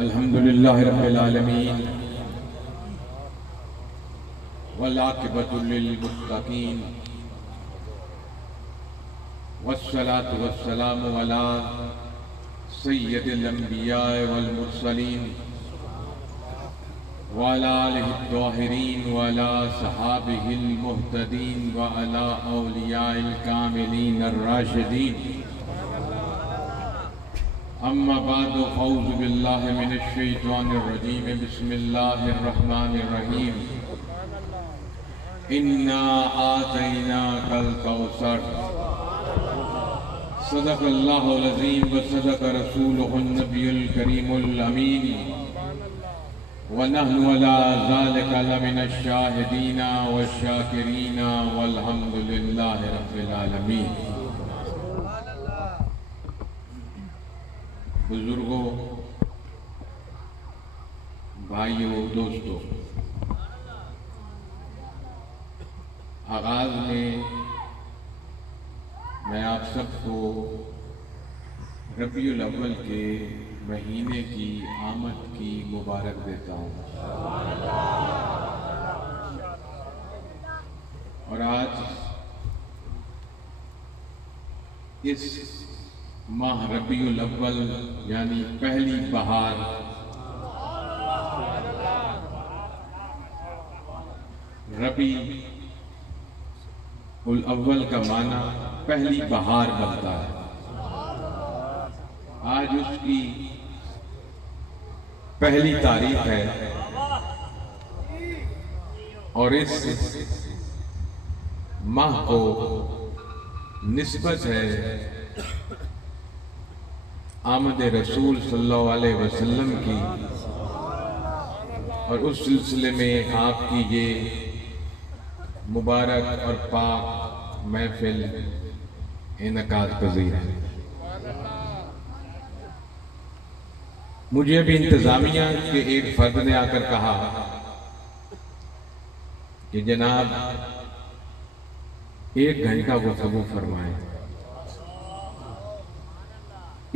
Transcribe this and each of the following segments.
अल्हम्दुलिल्लाहि रब्बिल आलमीन वल आक़िबतु लिल मुत्तक़ीन वस्सलातु वस्सलामु अला सय्यिदिल अंबिया वल मुरसलीन व अला आलिहि त्ताहिरीन व अला सहाबिहिल मुहतदीन व अला औलियाइल कामिलीन अर्राशिदीन। अम्मा बादु फ़ौज़ु बिल्लाहि मिनश शैतानिर रजीम बिस्मिल्लाहिर रहमानिर रहीम। इन्ना आतैनाकल कौसर सदक़ल्लाहुल अज़ीम व सदक़ रसूलुहुन नबियुल करीमुल अमीन व नहनु अला ज़ालिका लमिनश शाहिदीन व शाकिरीन वल्हम्दुलिल्लाहि रब्बिल आलमीन। बुजुर्गों, भाइयों, दोस्तों, आगाज में मैं आप सबको रबीउल अव्वल के महीने की आमद की मुबारक देता हूँ। और आज इस माह रबीउल अव्वल यानी पहली बहार रबी उल अव्वल का माना पहली बहार बनता है। आज उसकी पहली तारीख है और इस माह को निस्बत है आमद रसूल सल्लल्लाहु अलैहि वसल्लम की, और उस सिलसिले में आपकी ये मुबारक और पाक महफिल इनकाद पज़ीर है। मुझे भी इंतजामिया के एक फर्द ने आकर कहा कि जनाब 1 घंटा गुफ्तगू फरमाएं।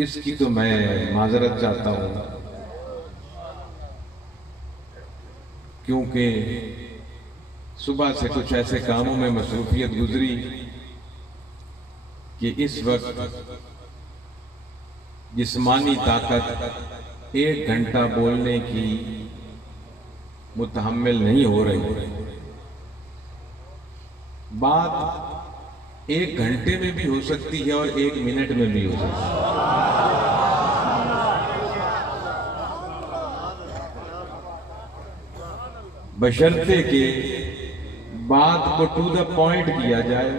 इसकी तो मैं माजरत चाहता हूं, क्योंकि सुबह से कुछ ऐसे कामों में मसरूफियत गुजरी कि इस वक्त जिस्मानी ताकत 1 घंटा बोलने की मुतहम्मिल नहीं हो रही। बात 1 घंटे में भी हो सकती है और 1 मिनट में भी हो सकती है। बशर्ते के बात को टू द पॉइंट किया जाए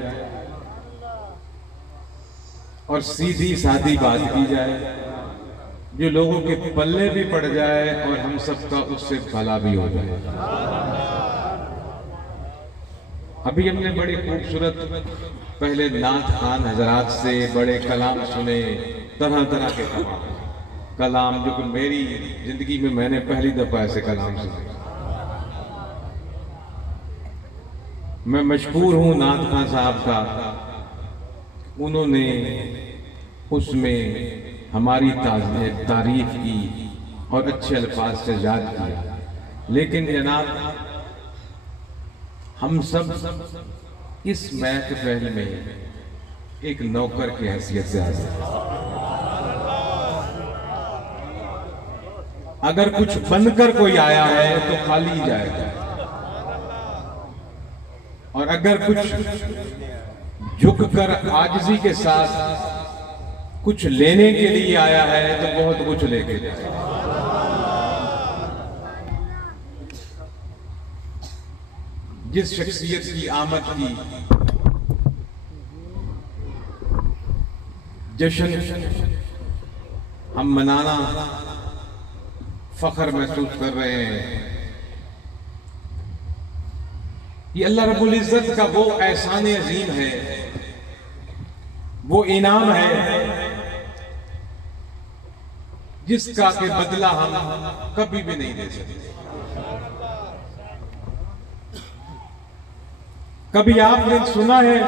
और सीधी सादी बात की जाए जो लोगों के पल्ले भी पड़ जाए और हम सबका उससे भला भी हो जाए। अभी हमने बड़े खूबसूरत पहले नाथ खान हजरात से बड़े कलाम सुने, तरह तरह के कलाम जो कि मेरी जिंदगी में मैंने पहली दफा ऐसे कलाम सुने। मैं मशकूर हूं नाथ खान साहब का, उन्होंने उसमें हमारी तारीफ की और अच्छे अल्फाज से याद किया। लेकिन जनाब, हम सब इस महफिल में एक नौकर की हैसियत से हाजिर हैं। अगर कुछ बनकर कोई आया है तो खाली जाएगा, और अगर कुछ झुककर आजिज़ी के साथ कुछ लेने के लिए आया है तो बहुत कुछ लेके जाएगा। जिस शख्सियत की आमद की जश्न हम मनाना फख्र महसूस कर रहे हैं, ये अल्लाह रब्बुल इज़्ज़त का वो एहसान अज़ीम है, वो इनाम है जिसका के बदला हम कभी भी नहीं दे सकते। कभी आपने सुना है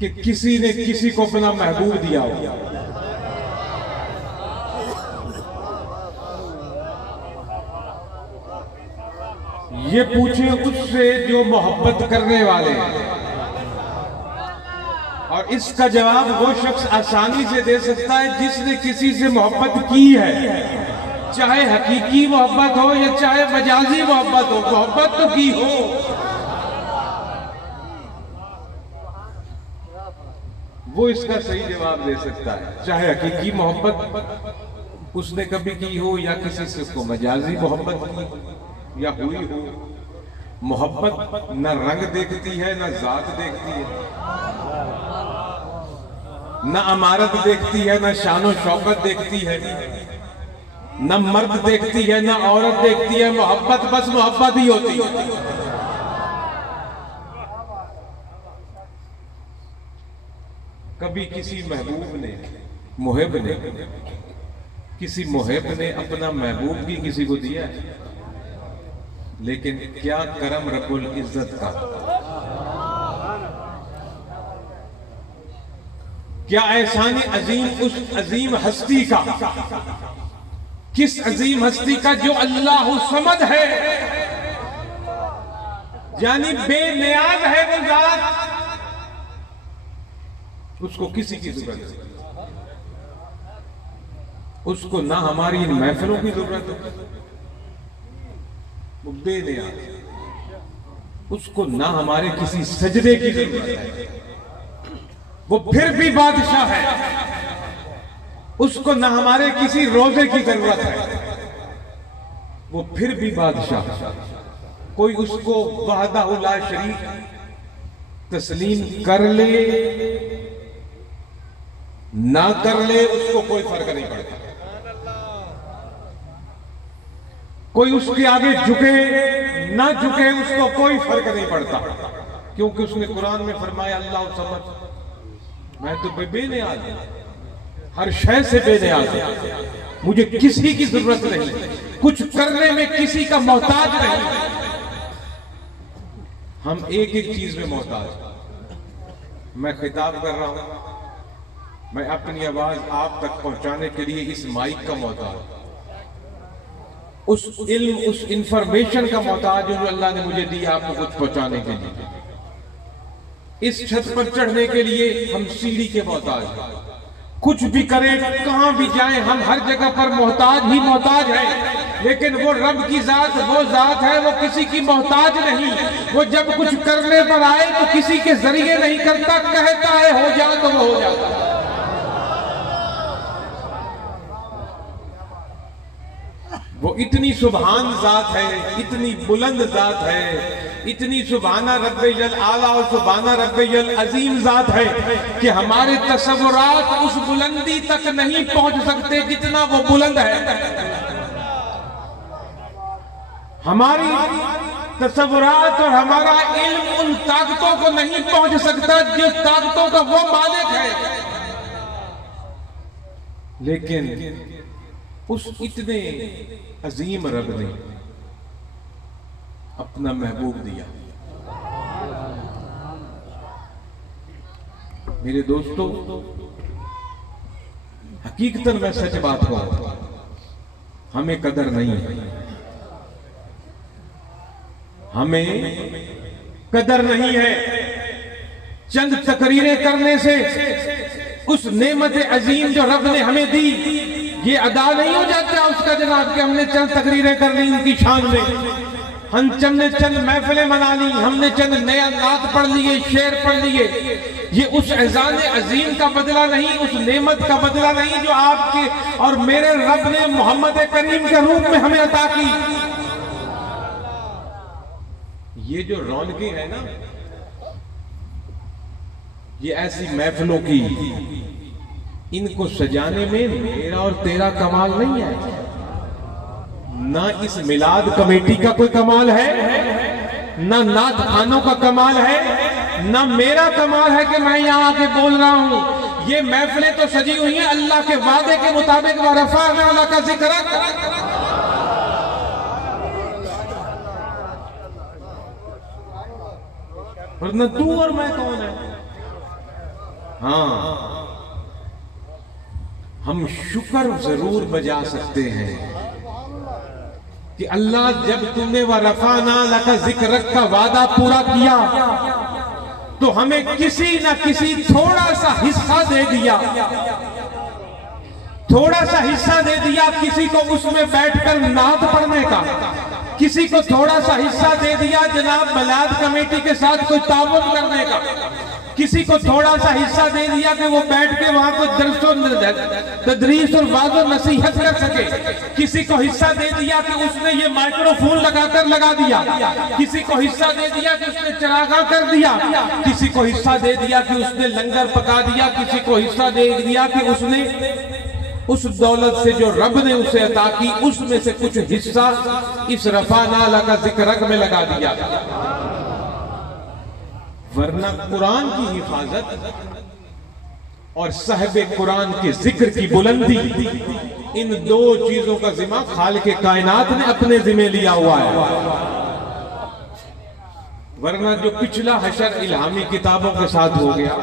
कि किसी ने किसी को अपना महबूब दिया हो? ये पूछे उससे जो मोहब्बत करने वाले हैं, और इसका जवाब वो शख्स आसानी से दे सकता है जिसने किसी से मोहब्बत की है, चाहे हकीकी मोहब्बत हो या चाहे मजाजी मोहब्बत हो, मोहब्बत तो की हो। वो इसका सही जवाब दे सकता है, चाहे हकीकी मोहब्बत उसने कभी की हो या किसी से उसको मजाजी मोहब्बत की या हुई हो। मोहब्बत न रंग देखती है, न जात देखती है, न अमारत देखती है, न शानो शौकत देखती है, न मर्द देखती है, न औरत देखती है। मोहब्बत बस मोहब्बत ही होती है। कभी किसी महबूब ने, मुहिब ने, किसी मुहिब ने अपना महबूब की किसी को दिया है, लेकिन क्या करम रब्बुल इज्जत का, क्या एहसान अजीम उस अजीम हस्ती का, किस अजीम हस्ती का जो अल्लाह समद है, यानी बेनियाज है वो जात, उसको किसी की जरूरत नहीं, उसको ना हमारी इन महफिलों की जरूरत है, वो बेनियाज, उसको ना हमारे किसी सजदे की जरूरत है, वो फिर भी बादशाह है, उसको ना हमारे किसी रोजे की जरूरत है, वो फिर भी बादशाह। कोई उसको वहदहु ला शरीक तस्लीम कर ले ना कर ले, उसको कोई फर्क नहीं पड़ता। कोई उसके आगे झुके ना झुके, उसको कोई फर्क नहीं पड़ता, क्योंकि उसने कुरान में फरमाया अल्लाह समद, मैं तो बेनियाज हूं, हर शय से बेनियाज हूं, मुझे किसी की जरूरत नहीं, कुछ करने में किसी का मोहताज नहीं। हम एक एक चीज में मोहताज। मैं खिताब कर रहा हूं, मैं अपनी आवाज आप तक पहुंचाने के लिए इस माइक का मोहताज, उस इल्म, उस इंफॉर्मेशन का मोहताज जो अल्लाह ने मुझे दी आपको कुछ पहुंचाने के लिए। इस छत पर चढ़ने के लिए हम सीढ़ी के मोहताज हैं। कुछ भी करें, कहां भी जाएं, हम हर जगह पर मोहताज ही मोहताज हैं। लेकिन वो रब की जात वो जात है, वो किसी की मोहताज नहीं। वो जब कुछ करने पर आए तो किसी के जरिए नहीं करता, कहता है हो जा तो वो हो जाता है। वो इतनी सुभान जात है, इतनी बुलंद जात है, इतनी सुभाना रब्बेल आला और सुभाना रब्बेल अजीम जात है कि हमारे तसव्वुरात उस बुलंदी तक नहीं पहुंच सकते जितना वो बुलंद है। हमारी तसव्वुरात और हमारा इल्म उन ताकतों को नहीं पहुंच सकता जिस ताकतों का वो मालिक है। लेकिन उस इतने अजीम रब ने अपना महबूब दिया। मेरे दोस्तों, हकीकतन मैं सच बात कहूं, हमें कदर नहीं है, हमें कदर नहीं है। चंद तकरीरें करने से उस नेमत अजीम जो रब ने हमें दी ये अदा नहीं हो जाता उसका जनाब कि हमने चंद तकरीरें कर ली उनकी शान में, हम चंद महफिलें मना ली, हमने चंद नया नात पढ़ लिए, शेर पढ़ लिए। ये उस एहसान अजीम का बदला नहीं, उस नेमत का बदला नहीं जो आपके और मेरे रब ने मोहम्मद करीम के रूप में हमें अता की। ये जो रौनकें है ना, ये ऐसी महफिलों की, इनको सजाने में मेरा और तेरा कमाल नहीं है, ना इस मिलाद कमेटी का कोई कमाल है, ना नात खानों का कमाल है, ना मेरा कमाल है कि मैं यहाँ आके बोल रहा हूँ। ये महफिलें तो सजी हुई हैं अल्लाह के वादे के मुताबिक, रफ़अना का जिक्र, वरना तू और मैं कौन है। हाँ, हम शुक्र जरूर बजा सकते हैं, कि अल्लाह जब तुमने व रफाना लका जिक्रक का वादा पूरा किया तो हमें किसी ना किसी थोड़ा सा हिस्सा दे दिया, थोड़ा सा हिस्सा दे दिया किसी को उसमें बैठकर नात पढ़ने का, किसी को थोड़ा सा हिस्सा दे दिया जनाब मिलाद कमेटी के साथ कोई ताबुन करने का, किसी को थोड़ा सा हिस्सा दे दिया कि वो बैठ के वहां को दरसो तदरीस और वाज़ो नसीहत कर सके, किसी को हिस्सा दे दिया कि उसने ये माइक्रोफोन लगाकर लगा दिया, किसी को हिस्सा दे दिया कि उसने चरागा कर दिया, किसी को हिस्सा दे दिया कि उसने लंगर पका दिया, किसी को हिस्सा दे दिया कि उसने उस दौलत से जो रब ने उसे अता की उसमें से कुछ हिस्सा इस रफाना लका जिक्रक में लगा दिया। वरना कुरान की हिफाजत और साहिब कुरान के जिक्र की बुलंदी, इन दो चीजों का जिम्मा खालिक कायनात ने अपने जिम्मे लिया हुआ है। वरना जो पिछला हशर इल्हामी किताबों के साथ हो गया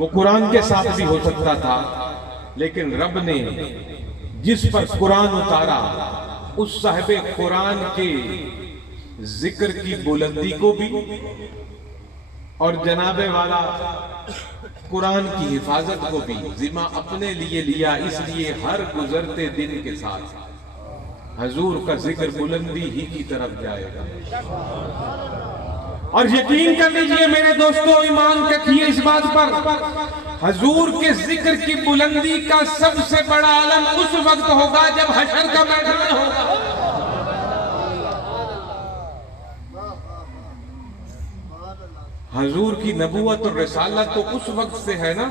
वो कुरान के साथ भी हो सकता था, लेकिन रब ने जिस पर कुरान उतारा उस साहिब कुरान के जिक्र की बुलंदी को भी और जनाबे वाला कुरान की हिफाजत को भी जिम्मा अपने लिए लिया। इसलिए हर गुजरते दिन के साथ हजूर का जिक्र बुलंदी ही की तरफ जाएगा। और यकीन कर लीजिए मेरे दोस्तों, ईमान रखिए इस बात पर, हजूर के जिक्र की बुलंदी का सबसे बड़ा आलम उस वक्त होगा जब हशर का मैदान होगा। हजूर की नबूवत और रिसालत तो उस वक्त से है ना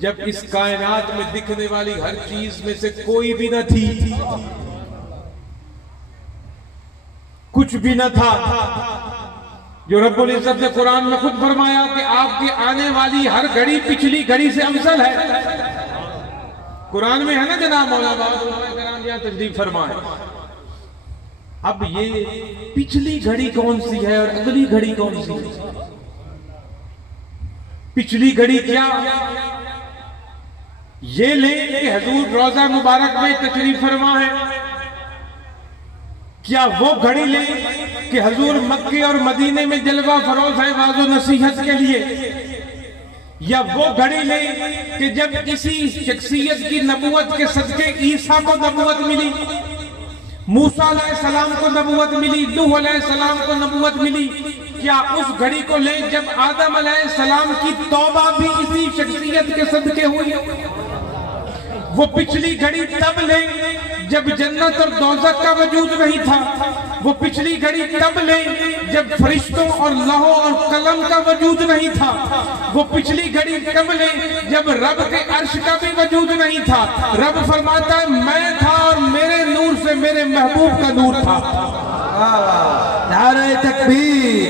जब इस कायनात में दिखने वाली हर चीज में से कोई भी न थी, कुछ भी न था। जो रब्बुल इज्जत ने कुरान में खुद फरमाया कि आपकी आने वाली हर घड़ी पिछली घड़ी से अफजल है। कुरान में है ना जनाब मौलाना तशरीफ फरमाए। अब ये पिछली घड़ी कौन सी है और अगली घड़ी कौन सी है? पिछली घड़ी क्या ये ले कि हजूर रोजा मुबारक में तशरीफ फरमा है, क्या वो घड़ी ले कि हजूर मक्के और मदीने में जलवा फरोज है वाज़ो नसीहत के लिए, या वो घड़ी ले कि जब किसी शख्सियत की नबूवत के सदके ईसा को नबूवत मिली, मूसा अलैहिस्सलाम को नबूवत मिली, नूह अलैहिस्सलाम को नबूवत मिली, क्या उस घड़ी को ले जब आदम अलैहिस्सलाम की तौबा भी इसी शख्सियत के सदके हुई? वो पिछली घड़ी तब ले जब जन्नत और दोज़ख का वजूद नहीं था, वो पिछली घड़ी तब ले जब फरिश्तों और लौह और कलम का वजूद नहीं था, वो पिछली घड़ी तब ले जब रब के अर्श का भी वजूद नहीं था। रब फरमाता है मैं था और मेरे नूर से मेरे महबूब का नूर था। नारे तकबीर,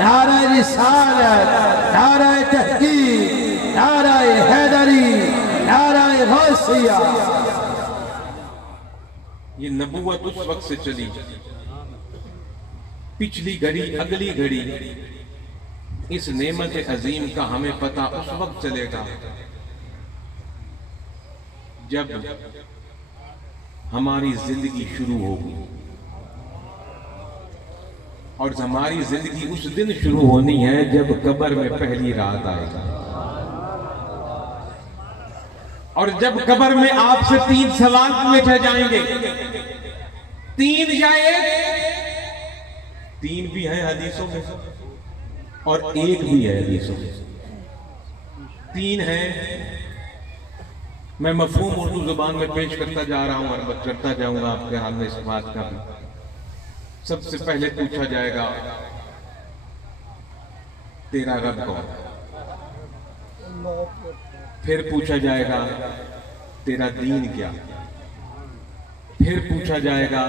नारे रिसालत, नारे तहकीक, नारे हैदरी, नारे गौसिया। ये नबूवत उस वक्त से चली, पिछली घड़ी अगली घड़ी। इस नेमत अजीम का हमें पता उस वक्त चलेगा जब हमारी जिंदगी शुरू होगी, और हमारी जिंदगी उस दिन शुरू होनी है जब कब्र में पहली रात आएगी। और जब कब्र में आपसे 3 सवाल पूछे जाएंगे, 3 या 1? 3 भी है हदीसों में और 1 भी है हदीसों में। 3 है, मैं मफहूम उर्दू जुबान में पेश करता जा रहा हूं और करता जाऊंगा आपके हाल में इस बात का भी। सबसे पहले पूछा जाएगा तेरा रब कौन? फिर पूछा जाएगा तेरा दीन क्या? फिर पूछा जाएगा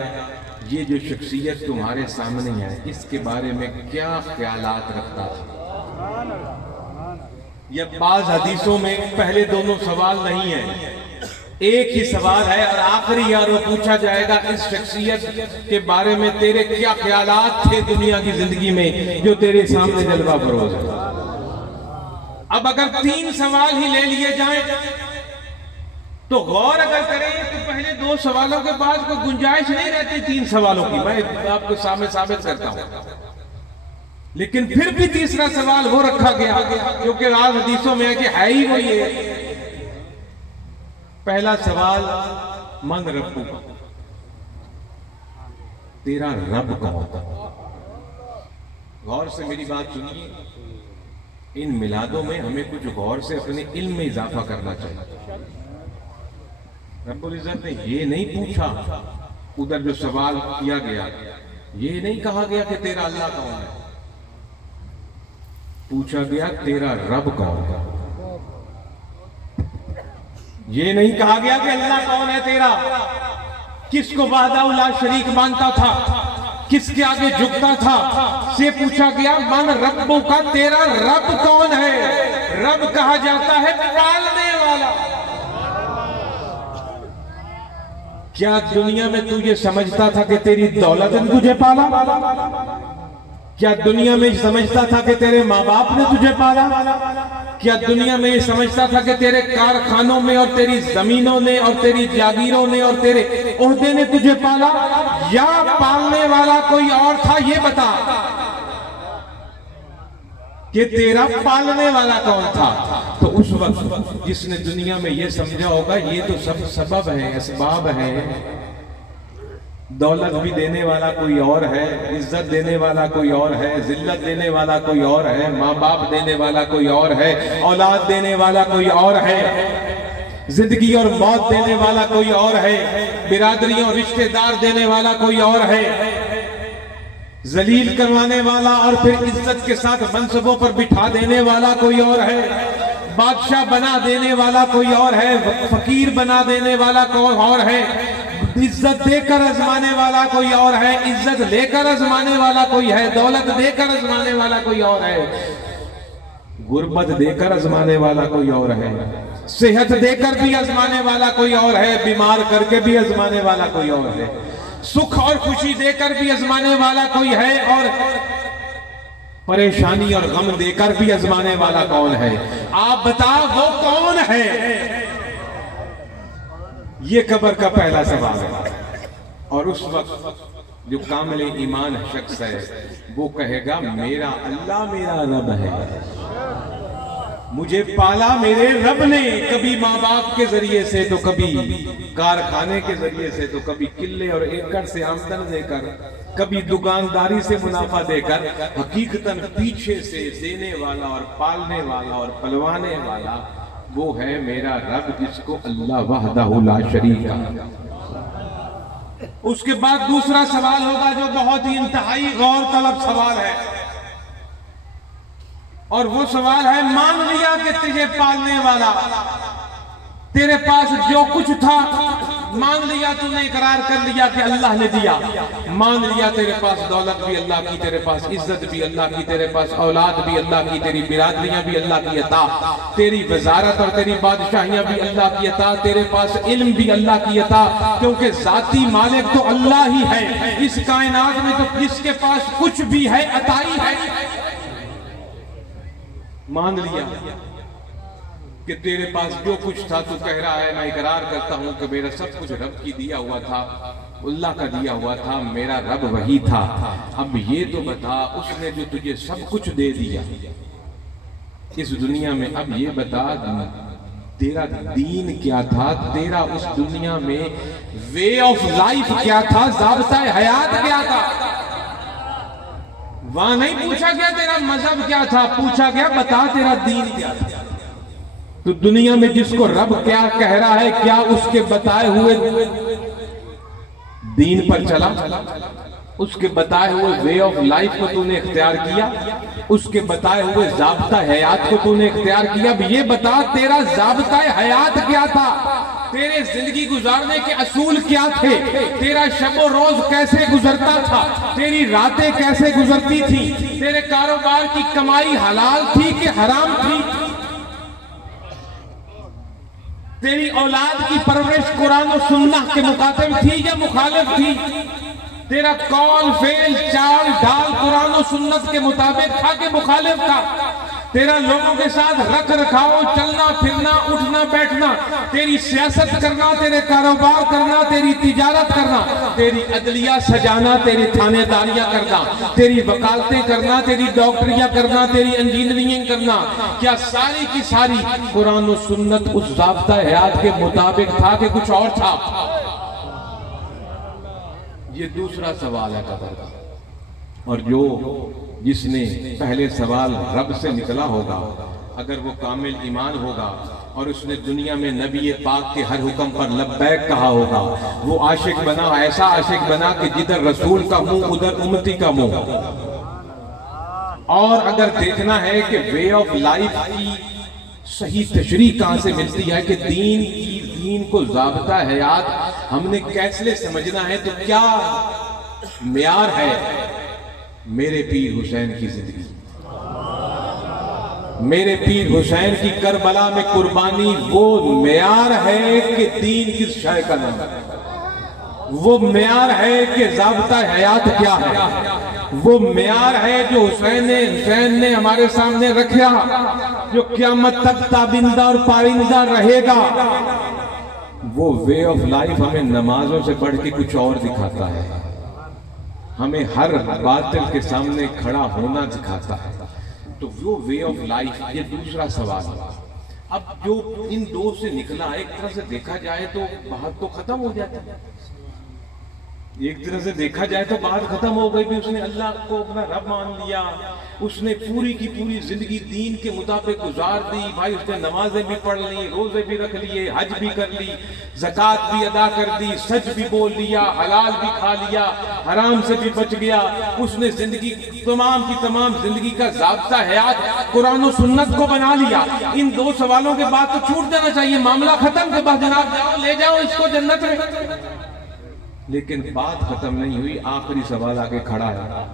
ये जो शख्सियत तुम्हारे सामने है इसके बारे में क्या ख्यालात रखता था। या बाज हदीसों में पहले दोनों सवाल नहीं है, एक ही सवाल है और आखिरी यार वो पूछा जाएगा इस शख्सियत के बारे में तेरे क्या ख्यालात थे दुनिया की जिंदगी में जो तेरे सामने जलवा फरोज है। अब अगर 3 सवाल ही ले लिए जाएं तो गौर अगर करें तो पहले 2 सवालों के बाद कोई गुंजाइश नहीं रहती 3 सवालों की, मैं आपको सामने साबित करता हूं। लेकिन फिर भी तीसरा सवाल वो रखा गया क्योंकि आज हदीसों में है कि है ही वही है। पहला सवाल, मन रब्बू, तेरा रब कौन था? गौर से मेरी बात सुनिए, इन मिलादों में हमें कुछ गौर से अपने इल्म में इजाफा करना चाहिए। रब्बुल इज्जत ने ये नहीं पूछा, उधर जो सवाल किया गया ये नहीं कहा गया कि तेरा अल्लाह कौन है, पूछा गया तेरा रब कौन है। ये नहीं कहा गया कि अल्लाह कौन है तेरा, किसको वाहदाहु ला शरीक मानता था, किसके आगे झुकता था, से पूछा गया मन रब्बू का, तेरा रब कौन है। रब कहा जाता है पालने वाला। क्या दुनिया में तू ये समझता था कि तेरी दौलत ने तुझे पाला? क्या दुनिया में समझता था कि तेरे माँ बाप ने तुझे पाला? क्या दुनिया में ये समझता था कि तेरे कारखानों में और तेरी जमीनों ने और तेरी जागीरों ने और तेरे ओहदे ने तुझे पाला? या पालने वाला कोई और था? ये बता कि तेरा पालने वाला कौन था। तो उस वक्त जिसने दुनिया में ये समझा होगा ये तो सब सबब है, असबाब है, दौलत भी देने वाला कोई और है, इज्जत देने वाला कोई और है, जिल्लत देने वाला कोई और है, माँ बाप देने वाला कोई और है, औलाद देने वाला कोई और है, जिंदगी और मौत देने वाला कोई और है, बिरादरी और रिश्तेदार देने वाला कोई और है, जलील करवाने वाला और फिर इज्जत के साथ मनसबों पर बिठा देने वाला कोई और है, बादशाह बना देने वाला कोई और है, फकीर बना देने वाला कोई और है, इज्जत देकर आजमाने वाला कोई और है, इज्जत लेकर आजमाने वाला कोई है, दौलत देकर आजमाने वाला कोई और है, गुर्बत देकर आजमाने वाला कोई और है, सेहत देकर भी आजमाने वाला कोई और है, बीमार करके भी आजमाने वाला कोई और है, सुख और खुशी देकर भी आजमाने वाला कोई है, और परेशानी और गम देकर भी आजमाने वाला कौन है? आप बताओ वो कौन है? ये कब्र का पहला सवाल है। और उस वक्त जो कामिल ईमान शख्स है वो कहेगा मेरा अल्लाह मेरा रब है, मुझे पाला मेरे रब ने, कभी माँ बाप के जरिए से तो कभी कारखाने के जरिए से तो कभी किले और एकड़ से आमदन देकर, कभी दुकानदारी से मुनाफा देकर, हकीकतन पीछे से देने वाला और पालने वाला और पलवाने वाला वो है मेरा रब, जिसको अल्लाह वहदहु ला शरीक है। उसके बाद दूसरा सवाल होगा जो बहुत ही इंतहाई गौर तलब सवाल है, और वो सवाल है मान लिया कि तुझे पालने वाला, तेरे पास जो कुछ था मान लिया, तूने इकरार कर लिया कि अल्लाह ने दिया, मान लिया तेरे पास दौलत भी अल्लाह की, तेरे पास इज्जत भी अल्लाह की, तेरे पास औलाद भी अल्लाह की, तेरी बिरादरियां भी अल्लाह की अता, तेरी वजारत और तेरी बादशाहियां भी अल्लाह की अता, तेरे पास इल्म भी अल्लाह की अता, क्योंकि जाती मालिक तो अल्लाह ही है। इस कायनात में तो जिसके पास कुछ भी है अताई है। मान लिया कि तेरे पास जो कुछ था, तू कह रहा है मैं इकरार करता हूं कि मेरा सब कुछ रब की दिया हुआ था, अल्लाह का दिया हुआ था, मेरा रब वही था। अब ये तो बता, उसने जो तुझे सब कुछ दे दिया इस दुनिया में, अब ये बता तेरा दीन क्या था, तेरा उस दुनिया में वे ऑफ लाइफ क्या था, ज़ाब्ता हयात क्या था? वहां नहीं पूछा गया तेरा मजहब क्या था, पूछा गया बता तेरा दीन क्या था। तो दुनिया में जिसको रब क्या कह रहा है, क्या उसके बताए हुए दीन पर चला, उसके बताए हुए वे ऑफ लाइफ को तूने इख्तियार किया, उसके बताए हुए ज़ाब्ता हयात को तूने इख्तियार किया? अब ये बता तेरा ज़ाब्ता हयात क्या था, तेरे जिंदगी गुजारने के असूल क्या थे, तेरा शबो रोज कैसे गुजरता था, तेरी रातें कैसे गुजरती थी, तेरे कारोबार की कमाई हलाल थी कि हराम थी, तेरी औलाद की परवरिश कुरान और सुन्नह के मुताबिक थी या मुखालिफ थी, तेरा कौल फेल चाल ढाल कुरान और सुन्नत के मुताबिक था कि मुखालिफ था, तेरा लोगों के साथ रख रखाव, चलना फिरना, उठना बैठना, तेरी सियासत करना, तेरे कारोबार करना, तेरी तिजारत करना, तेरी अदलिया सजाना, तेरी थानेदारियां करना, तेरी वकालतें करना, तेरी डॉक्टरियां करना, तेरी इंजीनियरिंग करना, क्या सारी की सारी कुरान और सुन्नत उस ज़ाब्ता हयात के मुताबिक था कि कुछ और था? ये दूसरा सवाल है कब्र का। और जिसने पहले सवाल रब से निकला होगा, अगर वो कामिल ईमान होगा और उसने दुनिया में नबी पाक के हर हुक्म पर लब्बैक कहा होगा, वो आशिक बना, ऐसा आशिक बना कि जिधर रसूल का मुंह उधर उम्मती का मुंह। और अगर देखना है कि वे ऑफ लाइफ की सही तशरीह कहां से मिलती है कि दीन को ज़ाब्ता हयात हमने कैसे समझना है, तो क्या म्यार है? मेरे पीर हुसैन की जिंदगी, मेरे पीर हुसैन की करबला में कुर्बानी वो म्यार है कि दीन किस शय का नाम है, वो म्यार है कि ज़ाब्ता हयात क्या है, वो म्यार है जो हुसैन ने हमारे सामने रखा, जो क़यामत तक ताबिंदा और पारिंदा रहेगा। वो वे ऑफ लाइफ हमें नमाजों से बढ़ के कुछ और दिखाता है, हमें हर बातिल के सामने खड़ा होना दिखाता है। तो वो वे ऑफ लाइफ, ये दूसरा सवाल है। अब जो इन दो से निकला, एक तरह से देखा जाए तो बात तो खत्म हो जाती है, एक तरह से देखा जाए तो बात खत्म हो गई भी उसने अल्लाह को अपना रब मान लिया, उसने पूरी की पूरी जिंदगी दीन के मुताबिक गुजार दी। भाई उसने नमाजें भी पढ़ ली, रोजे भी रख लिए, हज भी कर ली, ज़कात भी अदा कर दी, सच भी बोल लिया, हलाल भी खा लिया, हराम से भी बच गया। उसने जिंदगी तमाम की तमाम जिंदगी का ज़ाब्ता हयात कुरान और सुन्नत को बना लिया। इन दो सवालों के बाद तो छूट देना चाहिए, मामला खत्म के बाद जनाब जाओ ले जाओ इसको जन्नत में। लेकिन बात खत्म नहीं हुई, आखिरी सवाल आके खड़ा है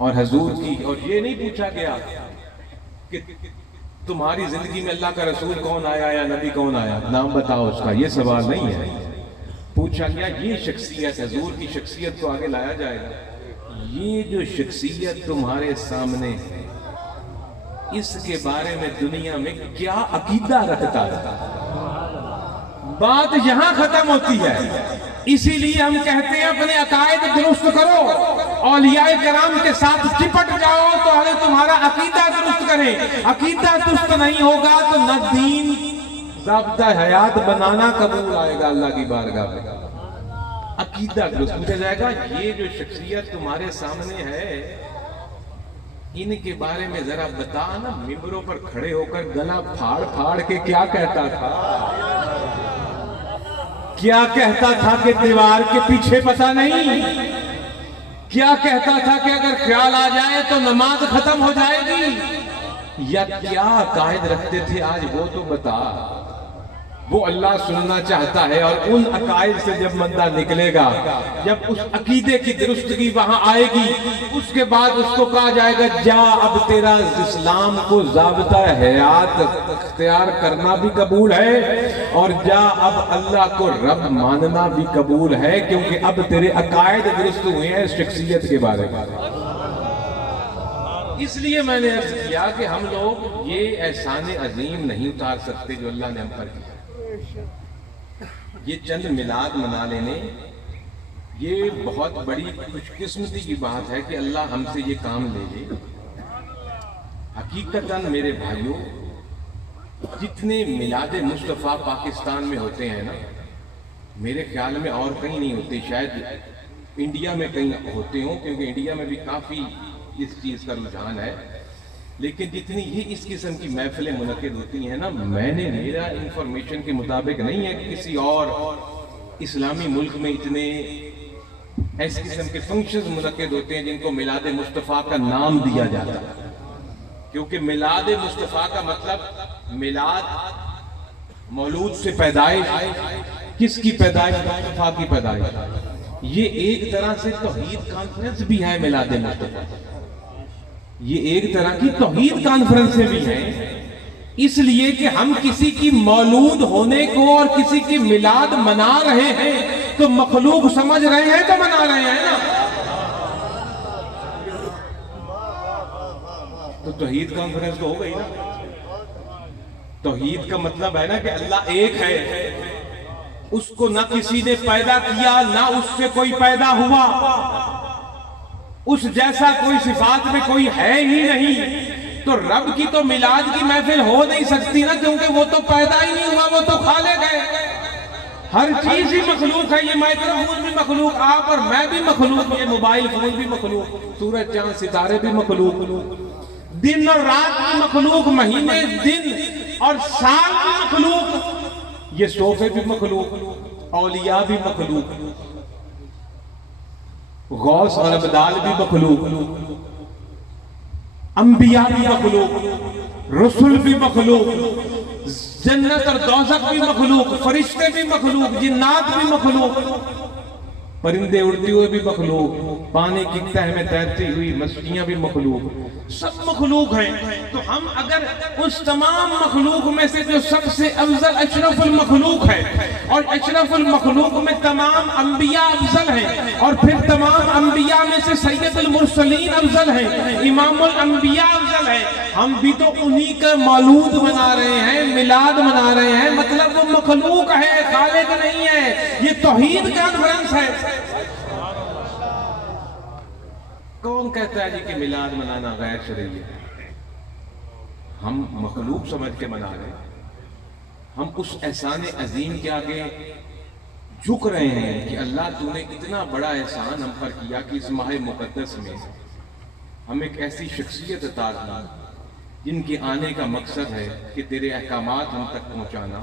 और हजूर की, और ये नहीं पूछा गया कि तुम्हारी जिंदगी में अल्लाह का रसूल कौन आया या नबी कौन आया, नाम बताओ उसका, ये सवाल नहीं है। पूछा गया ये शख्सियत, हजूर की शख्सियत को आगे लाया जाएगा। ये जो शख्सियत तुम्हारे सामने है, इसके बारे में दुनिया में क्या अकीदा रखता है? बात यहां खत्म होती है। इसीलिए हम कहते हैं अपने अकायद दुरुस्त करो, औलियाए कराम के साथ चिपट जाओ तो हमें तुम्हारा अकीदा दुरुस्त करें। अकीदा दुरुस्त नहीं होगा तो न दीन ज़ाब्ता हयात बनाना कबूल आएगा अल्लाह की बारगाह में। अकीदा दुरुस्त पूछा जाएगा, ये जो शख्सियत तुम्हारे सामने है इनके बारे में जरा बता ना, मिंबरों पर खड़े होकर गला फाड़ फाड़ के क्या कहता था, क्या कहता था कि दीवार के पीछे पता नहीं, क्या कहता था कि अगर ख्याल आ जाए तो नमाज खत्म हो जाएगी, या क्या अकायद रखते थे आज वो तो बता। वो अल्लाह सुनना चाहता है और उन अकायद से जब बंदा निकलेगा, जब उस अकीदे की दुरुस्तगी वहां आएगी, उसके बाद उसको कहा जाएगा जा अब तेरा इस्लाम को ज़ाब्ता हयात इख्तियार करना भी कबूल है और जा अब अल्लाह को रब मानना भी कबूल है, क्योंकि अब तेरे अकायद दुरुस्त हुए हैं शख्सियत के बारे में। इसलिए मैंने अर्ज किया कि हम लोग ये एहसान अजीम नहीं उतार सकते जो अल्लाह ने हम पर किया। ये चंद मिलाद मना लेने, ये बहुत बड़ी खुशकिस्मती की बात है कि अल्लाह हमसे ये काम ले ले। हकीकतन मेरे भाइयों, जितने मिलाद मुस्तफ़ा पाकिस्तान में होते हैं ना, मेरे ख्याल में और कहीं नहीं होते, शायद इंडिया में कहीं होते हों, क्योंकि इंडिया में भी काफ़ी इस चीज़ का रुझान है। लेकिन जितनी ही इस किस्म की महफिलें मुनक़िद होती हैं ना, मेरा इंफॉर्मेशन के मुताबिक नहीं है कि किसी और इस्लामी मुल्क में इतने इस किस्म के फंक्शंस मुनक़िद होते हैं जिनको मिलाद मुस्तफ़ा का नाम दिया जाता है। क्योंकि मिलाद मुस्तफ़ा का मतलब मिलाद मौलूद से पैदाइश, किसकी पैदाइश? मुस्तफ़ा की पैदाइश। ये एक तरह से तौहीद कॉन्फ्रेंस भी है मिलाद मुस्तफ़ा, ये एक तरह की तौहीद कॉन्फ्रेंस भी है, इसलिए कि हम किसी की मौलूद होने को और किसी की मिलाद मना रहे हैं तो मखलूक समझ रहे हैं तो मना रहे हैं ना। तो तौहीद कॉन्फ्रेंस तो हो गई ना। तौहीद का मतलब है ना कि अल्लाह एक है, उसको ना किसी ने पैदा किया ना उससे कोई पैदा हुआ, उस जैसा कोई सिफात में कोई है ही नहीं। तो रब की तो मिलाद की महफिल हो नहीं सकती ना, क्योंकि वो तो पैदा ही नहीं हुआ, वो तो खालिक है। हर चीज ही मखलूक है। ये माइक्रोफोन भी मखलूक, आप और मैं भी मखलूक, ये मोबाइल फोन भी मखलूक, सूरज चांद सितारे भी मखलूक, दिन और रात भी मखलूक, महीने दिन और साल भी मखलूक, ये सोफे भी मखलूक, औलिया भी मखलूक, गौस और अबदाल भी मखलूक, अंबिया भी मखलूक, रसूल भी मखलूक, जन्नत और दोज़ख भी मखलूक, फरिश्ते भी मखलूक, जिन्नात भी मखलूक, परिंदे उड़ते हुए भी मखलूक, पानी की तह में तैरती हुई मछलियां भी मखलूक, सब मखलूक हैं। तो हम अगर उस तमाम मखलूक में से जो सबसे अफजल अशरफुल मखलूक है, और अशरफुल मखलूक में तमाम अंबिया अफजल हैं, और फिर तमाम अंबिया में से सैयदुल मुरसलीन अफजल हैं, इमामुल अंबिया अफजल है, हम भी तो उन्हीं का मौलूद मना रहे हैं, मिलाद मना रहे हैं, मतलब वो मखलूक है, खालिक नहीं है। ये तौहीद कॉन्फ्रेंस है। कौन कहता है जी कि मिलाद मनाना गैर शरई है? हम मखलूक समझ के मना रहे हैं। हम उस एहसान अजीम के आगे झुक रहे हैं कि अल्लाह तूने इतना बड़ा एहसान हम पर किया कि इस माह मुकद्दस में हम एक ऐसी शख्सियत अता की जिनके आने का मकसद है कि तेरे अहकामात हम तक पहुंचाना,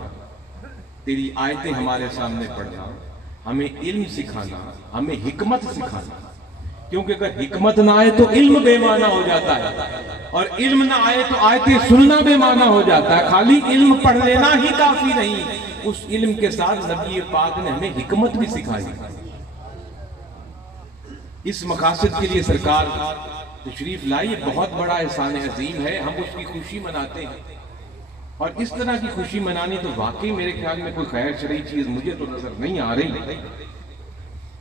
तेरी आयतें हमारे सामने पढ़ना, हमें इल्म सिखाना, हमें हिकमत सिखाना। क्योंकि अगर हिकमत ना आए तो इल्म बेमाना हो जाता है, और इल्म ना आए तो आयतें सुनना बेमाना हो जाता है। खाली इल्म पढ़ लेना ही काफी नहीं, उस इल्म के साथ नबी पाक ने हमें हिकमत भी सिखाई। इस मकासद के लिए सरकार तशरीफ लाई, बहुत बड़ा एहसान अजीम है, हम उसकी खुशी मनाते हैं। और इस तरह की खुशी मनानी तो वाकई मेरे ख्याल में कोई गैर शरई चीज मुझे तो नजर नहीं आ रही,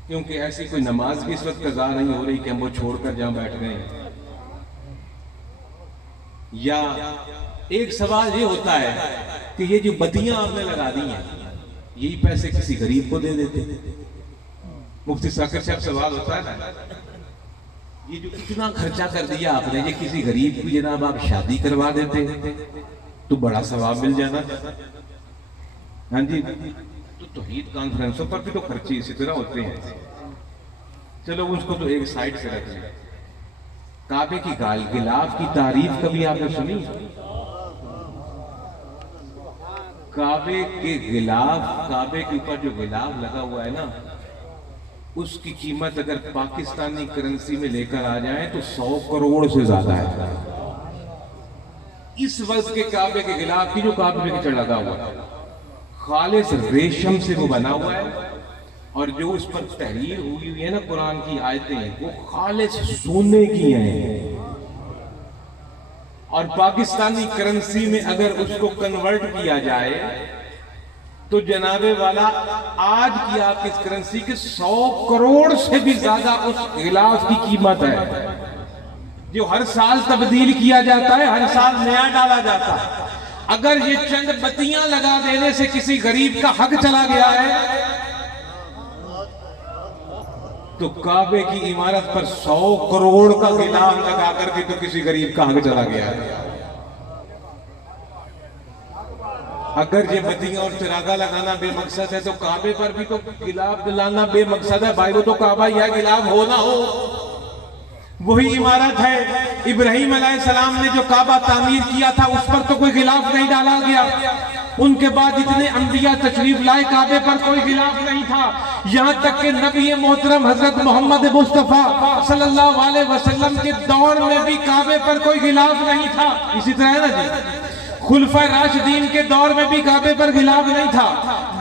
क्योंकि ऐसी कोई नमाज भी इस वक्त कज़ा नहीं हो रही कि हम वो छोड़कर जहां बैठ गए। या एक सवाल ये होता है कि ये जो बत्तियां आपने लगा दी हैं, यही पैसे किसी गरीब को दे देते। मुफ्ती साकिर साहब सवाल होता है ना, ये जो इतना खर्चा कर दिया आपने, ये किसी गरीब की जनाब आप शादी करवा देते तो बड़ा सवाब मिल जाना। हाँ जी, तो तौहीद कॉन्फ्रेंसों पर भी तो खर्चे इसी तरह होते हैं। चलो उसको तो एक साइड से रख लें। काबे की गिलाफ की तारीफ कभी आपने सुनी? काबे के गिलाफ, काबे के ऊपर जो गिलाफ लगा हुआ है ना, उसकी कीमत अगर पाकिस्तानी करेंसी में लेकर आ जाए तो 100 करोड़ से ज्यादा है। इस वक्त के काबे के गिलाफ की जो काबे के चढ़ लगा हुआ है, खालिस रेशम से वो बना हुआ है, और जो उस पर तहरीर हुई हुई है ना कुरान की आयतें, वो खालिस सोने की हैं। और पाकिस्तानी करेंसी में अगर उसको कन्वर्ट किया जाए तो जनाबे वाला आज की आपकी इस करेंसी के 100 करोड़ से भी ज्यादा उस गिलाफ की कीमत है, जो हर साल तब्दील किया जाता है, हर साल नया डाला जाता है। अगर ये चंद बत्तियां लगा देने से किसी गरीब का हक चला गया है, तो काबे की इमारत पर 100 करोड़ का गिलाफ लगा करके तो किसी गरीब का हक चला गया है। अगर ये बत्तियां और चिरागा लगाना बेमकसद है, तो काबे पर भी तो गिलाफ दिलाना बेमकसद है। भाई वो तो काबा या गिलाफ हो ना हो, वही इमारत है। इब्राहिम अलैहिस्सलाम ने जो काबा तामीर किया था, उस पर तो कोई गिलाफ नहीं डाला गया। उनके बाद जितने अंबिया तशरीफ लाए, काबे पर कोई गिलाफ नहीं था। यहाँ तक कि नबी मोहतरम हजरत मोहम्मद मुस्तफा सल्लल्लाहु अलैहि वसल्लम के दौर में भी काबे पर कोई गिलाफ नहीं था। इसी तरह है ना जी, खुलफा राशिदीन के दौर में भी काबे पर गिलाफ नहीं था।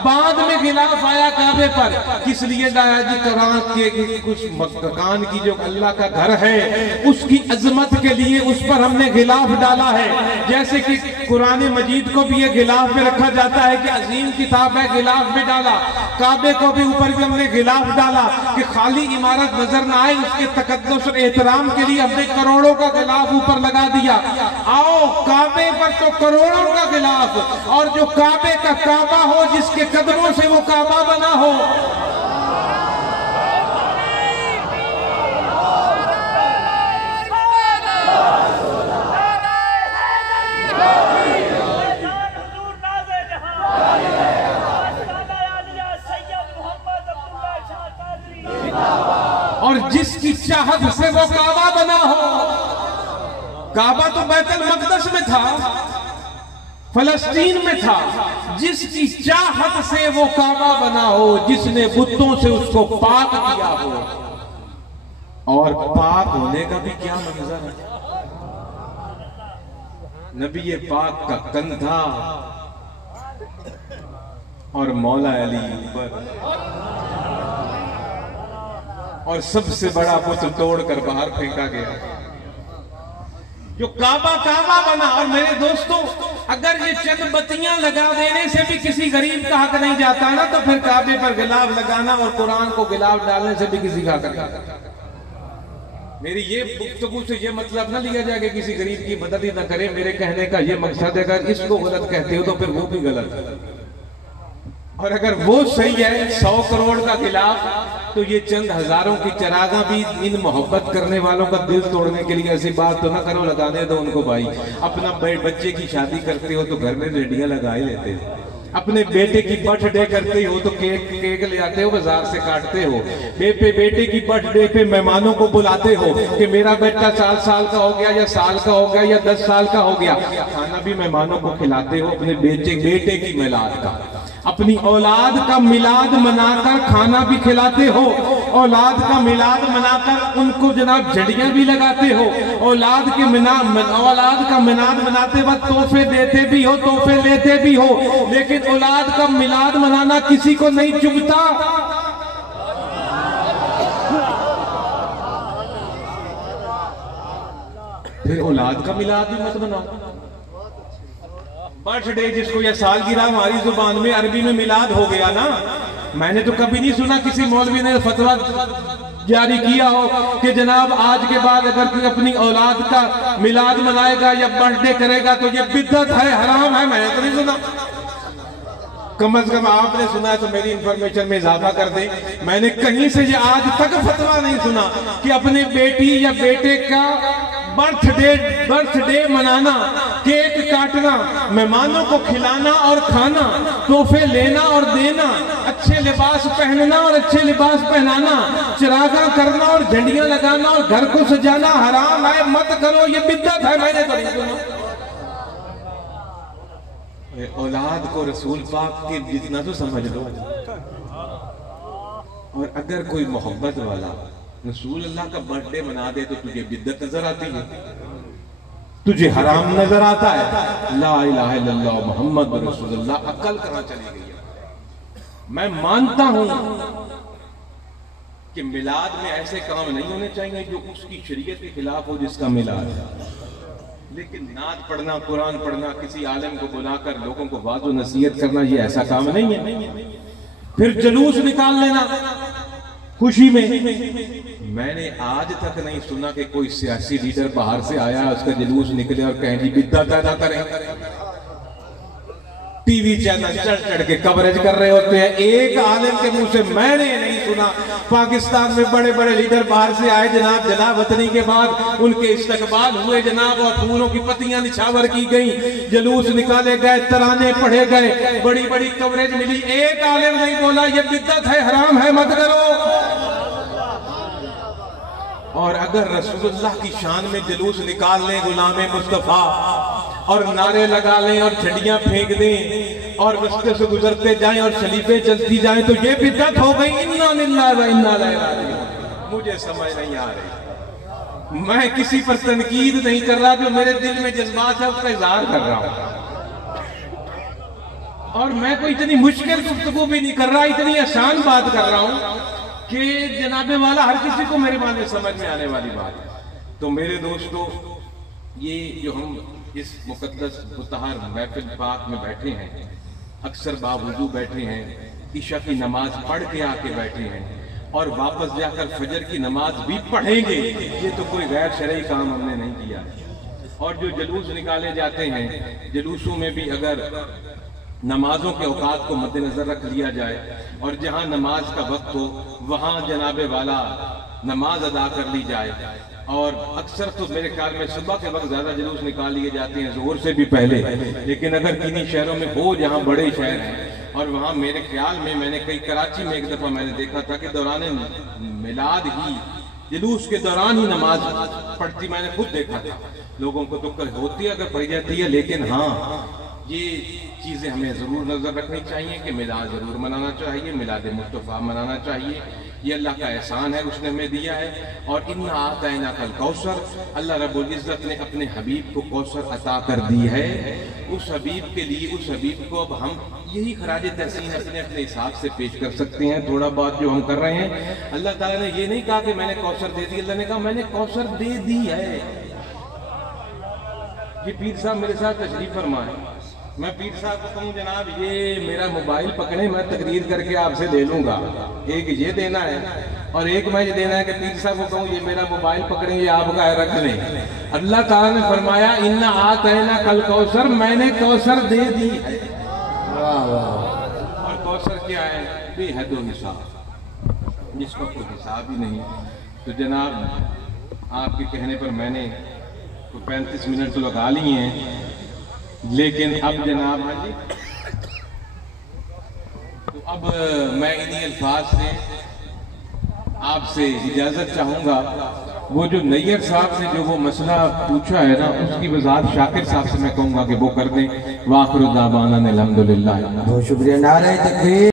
बाद में गिलाफ आया काबे पर, किस लिए लाया जी? कुरान के कुछ मकान की जो अल्लाह का घर है उसकी अजमत के लिए उस पर हमने गिलाफ डाला है। जैसे कि कुरान मजीद को भी ये गिलाफ में रखा जाता है कि अजीम किताब है, गिलाफ में डाला। काबे को भी ऊपर भी हमने गिलाफ डाला कि खाली इमारत नजर ना आए, उसके तकद्दुस और एहतराम के लिए हमने करोड़ों का गिलाफ ऊपर लगा दिया। आओ काबे पर तो करोड़ों का गिलाफ, और जो काबे का काबा हो, जिसके कदमों से वो काबा बना हो। और जिसकी चाहत से वो काबा बना हो। काबा तो बैतुल मक़दस में था, फलस्तीन में था। जिसकी चाहत से वो काबा बना हो, जिसने बुतों से उसको पाक किया हो। और पाक होने का भी क्या मंजर है। नबी पाक का कंधा और मौला अली ऊपर, और सबसे बड़ा बुत तोड़कर बाहर फेंका गया। जो काबा काबा बना। और मेरे दोस्तों, अगर ये चंद बत्तियां लगा देने से भी किसी गरीब का हक नहीं जाता ना, तो फिर काबे पर गिलाफ लगाना और कुरान को गिलाफ डालने से भी किसी का हक नहीं जाता। मेरी ये गुफ्तगू से ये मतलब ना लिया जाए कि किसी गरीब की मदद ही ना करे। मेरे कहने का ये मकसद है, अगर इसको गलत कहते हो तो फिर वो भी गलत है, और अगर वो सही है 100 करोड़ का गिलाफ, तो ये चंद हजारों की चरागा भी इन मोहब्बत करने वालों का दिल तोड़ने के लिए ऐसी बात तो ना करो। लगाने दो उनको भाई। अपना बच्चे की शादी करते हो तो घर में रेडियां लगा ही लेते हो। अपने बेटे की बर्थडे करते हो तो केक ले आते हो, बाजार से काटते हो। बेटे की बर्थडे पे मेहमानों को बुलाते हो कि मेरा बेटा 4 साल का हो गया, या साल का हो गया, या 10 साल का हो गया। खाना भी मेहमानों को खिलाते हो। अपने बेटे की मिलाद का, अपनी औलाद का मिलाद मनाकर खाना भी खिलाते हो। औलाद का मिलाद मनाकर उनको जनाब झड़ियां भी लगाते हो। औलाद का मिलाद मनाते वक्त तोहफे देते भी हो, तोहफे लेते भी हो। लेकिन औलाद का मिलाद मनाना किसी को नहीं चुभता। फिर औलाद का मिलाद भी मत बनाओ। बर्थडे जिसको या सालगिरह हमारी जुबान में अरबी में मिलाद हो गया ना। मैंने तो कभी नहीं सुना किसी मौलवी ने फतवा जारी किया हो कि जनाब आज के बाद अगर कोई अपनी औलाद का मिलाद मनाएगा या बर्थडे करेगा तो ये बिदअत है, हराम है। मैंने तो नहीं सुना। कम से कम आपने सुना है तो मेरी इंफॉर्मेशन में इजाफा कर दें। मैंने कहीं से ये आज तक फतवा नहीं सुना कि अपने बेटी या बेटे का बर्थडे मनाना, केक काटना, मेहमानों को खिलाना और खाना, तोहफे लेना और देना, अच्छे लिबास पहनना और अच्छे लिबास पहनाना, चिरागा करना और झंडियां लगाना और घर को सजाना हराम है, मत करो, ये बिदअत है। मैंने तो नहीं सुना। औलाद को रसूल पाक के जितना तो समझ लो। और अगर कोई मोहब्बत वाला रसूल अल्लाह का बर्थडे मना दे तो तुझे बिदअत नजर आती है, तुझे हराम नजर आता है। ला इलाहा इल्लल्लाह मुहम्मद रसूलुल्लाह। अकल कहां चली गई है। मैं मानता हूं कि मिलाद में ऐसे काम नहीं होने चाहिए जो उसकी शरीयत के खिलाफ हो जिसका मिलाद है। लेकिन नात पढ़ना, कुरान पढ़ना, किसी आलिम को बुलाकर लोगों को वाज़ो नसीहत करना, ये ऐसा काम नहीं है। फिर जुलूस निकाल लेना खुशी में। मैंने आज तक नहीं सुना कि कोई सियासी लीडर बाहर से आया, उसका जुलूस निकले और कहें जी बिदअत पैदा करें। टीवी चैनल चढ़ के कवरेज कर रहे होते हैं। एक आलिम के मुंह से मैंने नहीं सुना। पाकिस्तान में बड़े बड़े लीडर बाहर से आए जनाब, जनाबतनी के बाद उनके इस्तकबाल हुए जनाब, और फूलों की पत्तियां निछावर की गई, जुलूस निकाले गए, तराने पढ़े गए, बड़ी बड़ी कवरेज मिली। एक आलिम नहीं बोला ये बिदअत है, हराम है, मत करो। और अगर रसूलुल्लाह की शान में जुलूस निकाल लें गुलाम मुस्तफा, और नारे लगा लें और झंडियां फेंक दें और रास्ते से गुजरते जाएं और सलीफे चलती जाएं, तो ये बिदअत हो गई। इन्ना लिल्लाहि व इन्ना इलैहि राजिऊन। मुझे समझ नहीं आ रही। मैं किसी पर तनकीद नहीं कर रहा, जो मेरे दिल में जज्बात है उसका इजहार कर रहा हूं। और मैं कोई इतनी मुश्किल गुफ्तगू भी नहीं कर रहा, इतनी आसान बात कर रहा हूं कि जनाबे वाला हर किसी को मेरे बारे में समझ में आने वाली बात है। तो मेरे दोस्तों, ये जो हम इस मुकद्दस मुतहर महफिल पाक में बैठे हैं, अक्सर बावजूद बैठे हैं, ईशा की नमाज पढ़ के आके बैठे हैं और वापस जाकर फजर की नमाज भी पढ़ेंगे, ये तो कोई गैर शरई काम हमने नहीं किया। और जो जुलूस निकाले जाते हैं, जुलूसों में भी अगर नमाजों के औकात को मद्देनजर रख लिया जाए और जहां नमाज का वक्त हो वहां जनाबे वाला नमाज अदा कर ली जाए। और अक्सर तो मेरे ख्याल में सुबह के वक्त ज्यादा जुलूस निकाल लिए जाते हैं, ज़ोहर से भी पहले, लेकिन अगर किन्हीं शहरों में हो जहां बड़े शहर हैं, और वहां मेरे ख्याल में मैंने कई कराची में एक दफा मैंने देखा था कि दौरान मिलाद ही, जुलूस के दौरान ही नमाज पढ़ती मैंने खुद देखा था। लोगों को तो होती है अगर पढ़ी जाती है, लेकिन हाँ ये चीज़ें हमें ज़रूर नज़र रखनी चाहिए कि मिलाद ज़रूर मनाना चाहिए, मिलाद मुस्तफ़ा मनाना चाहिए। ये अल्लाह का एहसान है, उसने हमें दिया है। और इन्ना आतैना कल कौसर, अल्लाह रब्बुल इज़्ज़त ने अपने हबीब को कौसर अता कर दी है। उस हबीब के लिए, उस हबीब को अब हम यही खराज तहसीन अपने अपने हिसाब से पेश कर सकते हैं। थोड़ा बहुत जो हम कर रहे हैं, अल्लाह ताला ने ये नहीं कहा कि मैंने कौसर दे दी, अल्लाह ने कहा मैंने कौसर दे दी है। ये पीर साहब मेरे साथ तशरीफ फरमाए, मैं पीर साहब को कहूँ जनाब ये मेरा मोबाइल पकड़े, मैं तकरीर करके आपसे ले लूंगा, एक ये देना है और एक मैं ये देना है कि पीर साहब को कहूँ ये मेरा मोबाइल पकड़े, ये आपका है, रख लें। अल्लाह ताला ने फरमाया इन्ना आतैना कल कौसर, मैंने कौसर दे दी है। और कौसर क्या है? बेहद हिसाब, जिसका कोई हिसाब ही नहीं। तो जनाब आपके कहने पर मैंने 35 मिनट तो लगा लिए हैं, लेकिन अब जनाब, हाँ जी, तो अब मैं इन्हीं अल्फाज से आपसे इजाजत चाहूंगा। वो जो नैयर साहब ने जो वो मसला पूछा है ना, उसकी वजाहत शाकिर साहब से मैं कहूंगा कि वो कर दें। वाखिर दावाना अल्हम्दुलिल्लाह। बहुत शुक्रिया। नारे तकबीर।